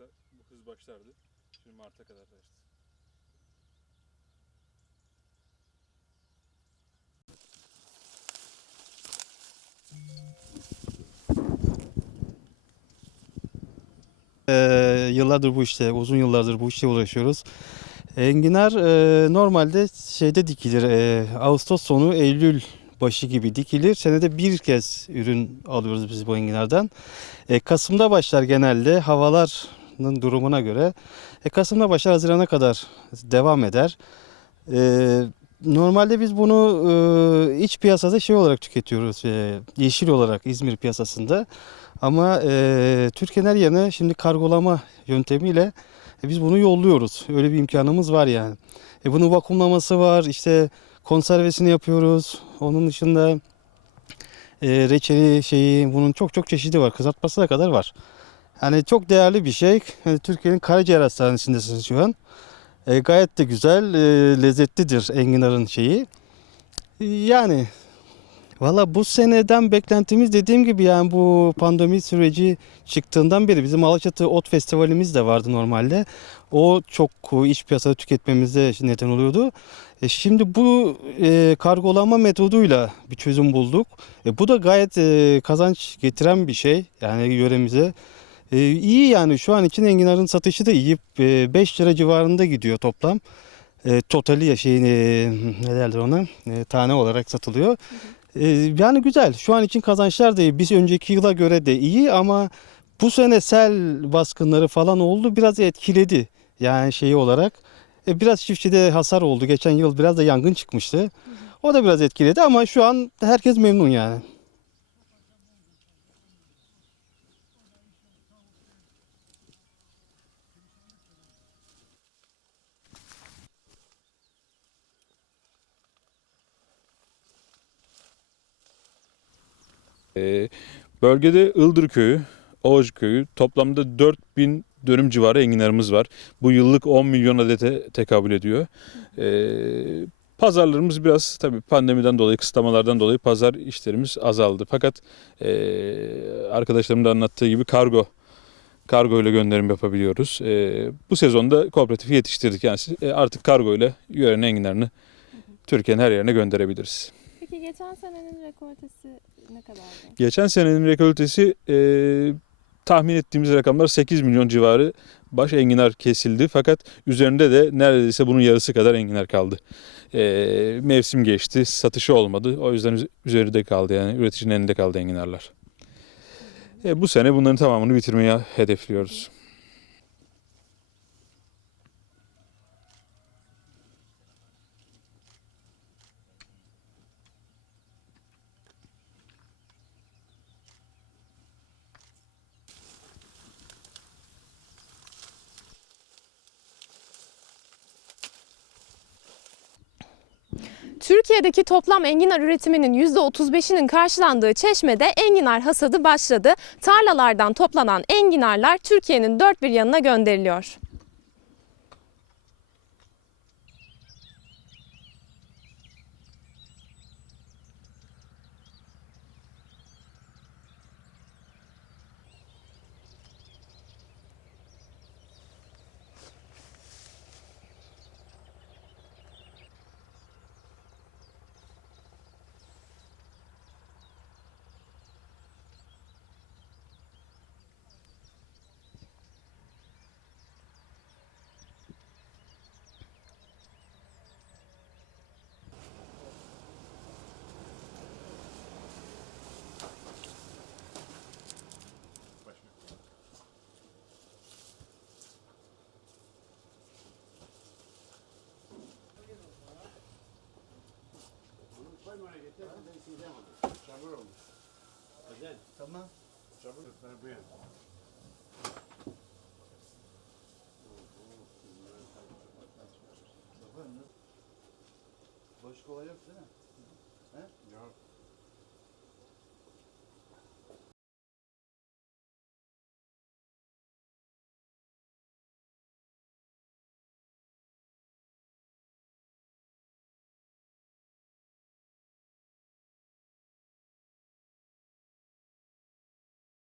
Mart'ta bu hız başlardı. Şimdi Mart'a kadar da işte. Ee, yıllardır bu işte, uzun yıllardır bu işle uğraşıyoruz. Enginar e, normalde şeyde dikilir, e, Ağustos sonu, Eylül başı gibi dikilir. Senede bir kez ürün alıyoruz biz bu enginardan. E, Kasım'da başlar genelde havaların durumuna göre. E, Kasım'da başlar, Haziran'a kadar devam eder. E, normalde biz bunu e, iç piyasada şey olarak tüketiyoruz, e, yeşil olarak İzmir piyasasında. Ama e, Türkiye'nin her yerine şimdi kargolama yöntemiyle e, biz bunu yolluyoruz. Öyle bir imkanımız var yani. E, bunun vakumlaması var, işte konservesini yapıyoruz. Onun dışında e, reçeli şeyi, bunun çok çok çeşidi var. Kızartmasına kadar var. Yani çok değerli bir şey. Yani Türkiye'nin karaciğer hastanesindesiniz şu an. E, gayet de güzel, e, lezzetlidir enginarın şeyi. E, Yani Valla bu seneden beklentimiz dediğim gibi yani bu pandemi süreci çıktığından beri bizim Alaçatı Ot Festivalimiz de vardı normalde. O çok iç piyasada tüketmemize neden oluyordu. E şimdi bu e, kargolama metoduyla bir çözüm bulduk. E, bu da gayet e, kazanç getiren bir şey yani yöremize. E, iyi yani şu an için enginarın satışı da iyi. E, 5 lira civarında gidiyor toplam. E, totali ya şeyin e, ne derler ona E, tane olarak satılıyor. Ee, Yani güzel. Şu an için kazançlar da iyi. Biz önceki yıla göre de iyi ama bu sene sel baskınları falan oldu. Biraz etkiledi. Yani şeyi olarak. E, Biraz çiftçide hasar oldu. Geçen yıl biraz da yangın çıkmıştı. O da biraz etkiledi ama şu an herkes memnun yani. Ee, bölgede Ildır Köyü, Oğuz Köyü toplamda 4000 dönüm civarı enginarımız var. Bu yıllık 10 milyon adete tekabül ediyor. Ee, pazarlarımız biraz tabii pandemiden dolayı, kısıtlamalardan dolayı pazar işlerimiz azaldı. Fakat ee, arkadaşlarımın da anlattığı gibi kargo kargo ile gönderim yapabiliyoruz. Ee, bu sezonda kooperatifi yetiştirdik. Yani e, artık kargo ile yörenin enginarını Türkiye'nin her yerine gönderebiliriz. Peki geçen senenin rekoltesi ne kadardı? Geçen senenin rekoltesi e, tahmin ettiğimiz rakamlar 8 milyon civarı baş enginar kesildi. Fakat üzerinde de neredeyse bunun yarısı kadar enginar kaldı. E, mevsim geçti, satışı olmadı. O yüzden üz- üzerinde kaldı yani üreticinin elinde kaldı enginarlar. E, bu sene bunların tamamını bitirmeyi hedefliyoruz. Türkiye'deki toplam enginar üretiminin %35'inin karşılandığı Çeşme'de enginar hasadı başladı. Tarlalardan toplanan enginarlar Türkiye'nin dört bir yanına gönderiliyor. Başka olay yok değil mi?